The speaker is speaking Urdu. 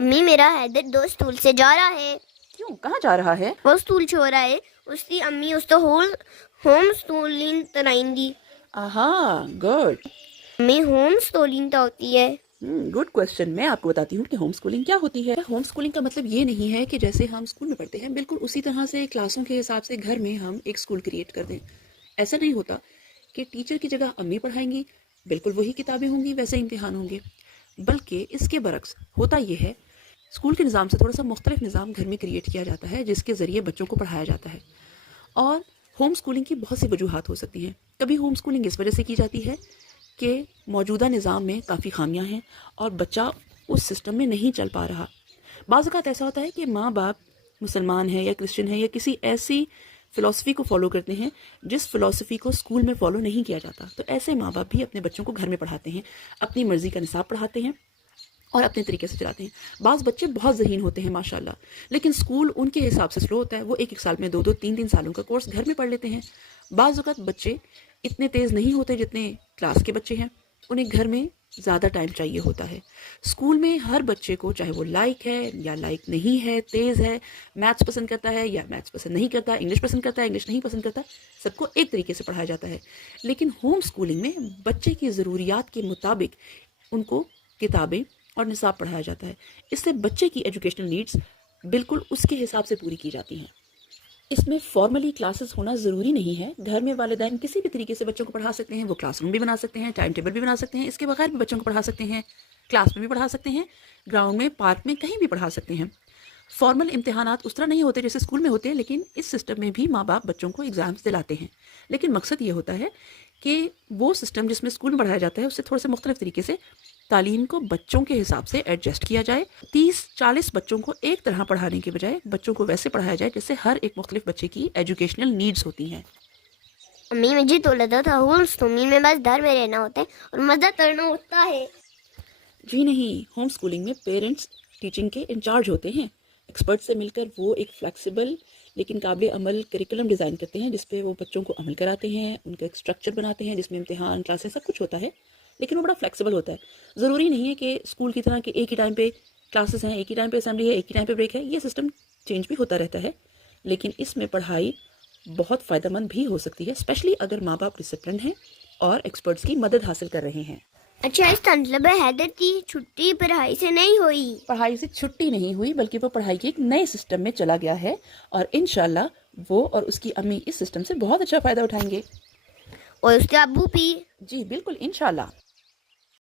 امی میرا حیدر دو اسٹول سے جا رہا ہے. کیوں؟ کہاں جا رہا ہے؟ وہ اسٹول چھو رہا ہے. اس کی امی اس کو ہوم اسٹولنگ ترائندی. آہا، گڈ. امی ہوم اسٹولنگ تو ہوتی ہے. Good question. میں آپ کو بتاتی ہوں کہ ہوم اسکولنگ کیا ہوتی ہے. ہوم اسکولنگ کا مطلب یہ نہیں ہے کہ جیسے ہم اسکول میں پڑھتے ہیں بالکل اسی طرح سے کلاسوں کے حساب سے گھر میں ہم ایک اسکول کریٹ کر دیں. ایسا نہیں ہوتا کہ ٹیچر کی جگہ امی پڑھائیں گی، بالکل وہی کتابیں ہوں گی، ویسے امتحان ہوں گے. بلکہ اس کے برعکس ہوتا یہ ہے، اسکول کے نظام سے تھوڑا سا مختلف نظام گھر میں کریٹ کیا جاتا ہے جس کے ذریعے بچوں کو پڑھایا جاتا ہے. اور ہوم اسکولنگ کی بہت سی وجوہات ہو سکتی ہیں. کبھی ہوم اسکولنگ اس وجہ سے کی جاتی ہے کہ موجودہ نظام میں کافی خامیاں ہیں اور بچہ اس سسٹم میں نہیں چل پا رہا. بعض اوقات ایسا ہوتا ہے کہ ماں باپ مسلمان ہیں یا کرسچن ہیں یا کسی ایسی فلسفی کو فالو کرتے ہیں جس فلسفی کو اسکول میں فالو نہیں کیا جاتا. تو ایسے ماں باپ بھی اپنے بچوں کو گھر میں پڑھاتے ہیں، اپنی مرضی کا نصاب پڑھاتے ہیں اور اپنے طریقے سے چلاتے ہیں. بعض بچے بہت ذہین ہوتے ہیں ماشاءاللہ، لیکن اسکول ان کے حساب سے سلو ہوتا ہے. وہ ایک سال میں 2-3 سالوں کا کورس گھر میں پڑھ لیتے ہیں. بعض اوقات بچے اتنے تیز نہیں ہوتے جتنے کلاس کے بچے ہیں، انہیں گھر میں زیادہ ٹائم چاہیے ہوتا ہے. اسکول میں ہر بچے کو، چاہے وہ لائک ہے یا لائک نہیں ہے، تیز ہے، میتھس پسند کرتا ہے یا میتھس پسند نہیں کرتا، انگلش پسند کرتا ہے انگلش نہیں پسند کرتا، سب کو ایک طریقے سے پڑھایا جاتا ہے. لیکن ہوم اسکولنگ میں بچے کی ضروریات کے مطابق ان کو کتابیں اور نصاب پڑھایا جاتا ہے. اس سے بچے کی ایجوکیشنل نیڈز بالکل اس کے حساب سے پوری کی جاتی ہیں. اس میں فارملی کلاسز ہونا ضروری نہیں ہے. گھر میں والدین کسی بھی طریقے سے بچوں کو پڑھا سکتے ہیں. وہ کلاس روم بھی بنا سکتے ہیں، ٹائم ٹیبل بھی بنا سکتے ہیں، اس کے بغیر بھی بچوں کو پڑھا سکتے ہیں. کلاس میں بھی پڑھا سکتے ہیں، گراؤنڈ میں، پارک میں، کہیں بھی پڑھا سکتے ہیں. فارمل امتحانات اس طرح نہیں ہوتے جیسے اسکول میں ہوتے ہیں، لیکن اس سسٹم میں بھی ماں باپ بچوں کو ایگزامس دلاتے ہیں. لیکن مقصد یہ ہوتا ہے کہ وہ سسٹم جس میں اسکول میں پڑھایا جاتا ہے اس سے تھوڑے سے مختلف طریقے سے تعلیم کو بچوں کے حساب سے ایڈجسٹ کیا جائے. 30-40 بچوں کو ایک طرح پڑھانے کے بجائے بچوں کو ویسے پڑھایا جائے جس سے ہر ایک مختلف بچے کی ایجوکیشنل نیڈز ہوتی ہیں. امی مجھے تو لگا تھا ہوم اسکولنگ میں بس گھر میں رہنا ہوتا ہے اور مزہ کرنا ہوتا ہے. جی نہیں، ہوم اسکولنگ میں پیرنٹس ٹیچنگ کے انچارج ہوتے ہیں. ایکسپرٹ سے مل کر وہ ایک فلیکسیبل لیکن قابل عمل کریکولم ڈیزائن کرتے ہیں جس پہ وہ بچوں کو عمل کراتے ہیں. ان کا ایک اسٹرکچر بناتے ہیں جس میں امتحان، کلاسیں، سب کچھ ہوتا ہے، لیکن وہ بڑا فلیکسیبل ہوتا ہے. ضروری نہیں ہے کہ اسکول کی طرح کہ ایک ہی ٹائم پہ کلاسز ہیں، ایک ہی ٹائم پہ اسمبلی ہے، ایک ہی ٹائم پہ بریک ہے. یہ سسٹم چینج بھی ہوتا رہتا ہے، لیکن اس میں پڑھائی بہت فائدہ مند بھی ہو سکتی ہے، اسپیشلی اگر ماں باپ ڈسپلنڈ ہیں اور ایکسپرٹس کی مدد حاصل کر رہے ہیں. اچھا، اس کا مطلب ہے حیدر کی چھٹی پڑھائی سے نہیں ہوئی؟ پڑھائی سے چھٹی نہیں ہوئی، بلکہ وہ پڑھائی کے ایک نئے سسٹم میں چلا گیا ہے اور انشاءاللہ وہ اور اس کی امی اس سسٹم سے بہت اچھا فائدہ اٹھائیں گے. اور اس کے ابو بھی؟ جی بالکل، انشاءاللہ.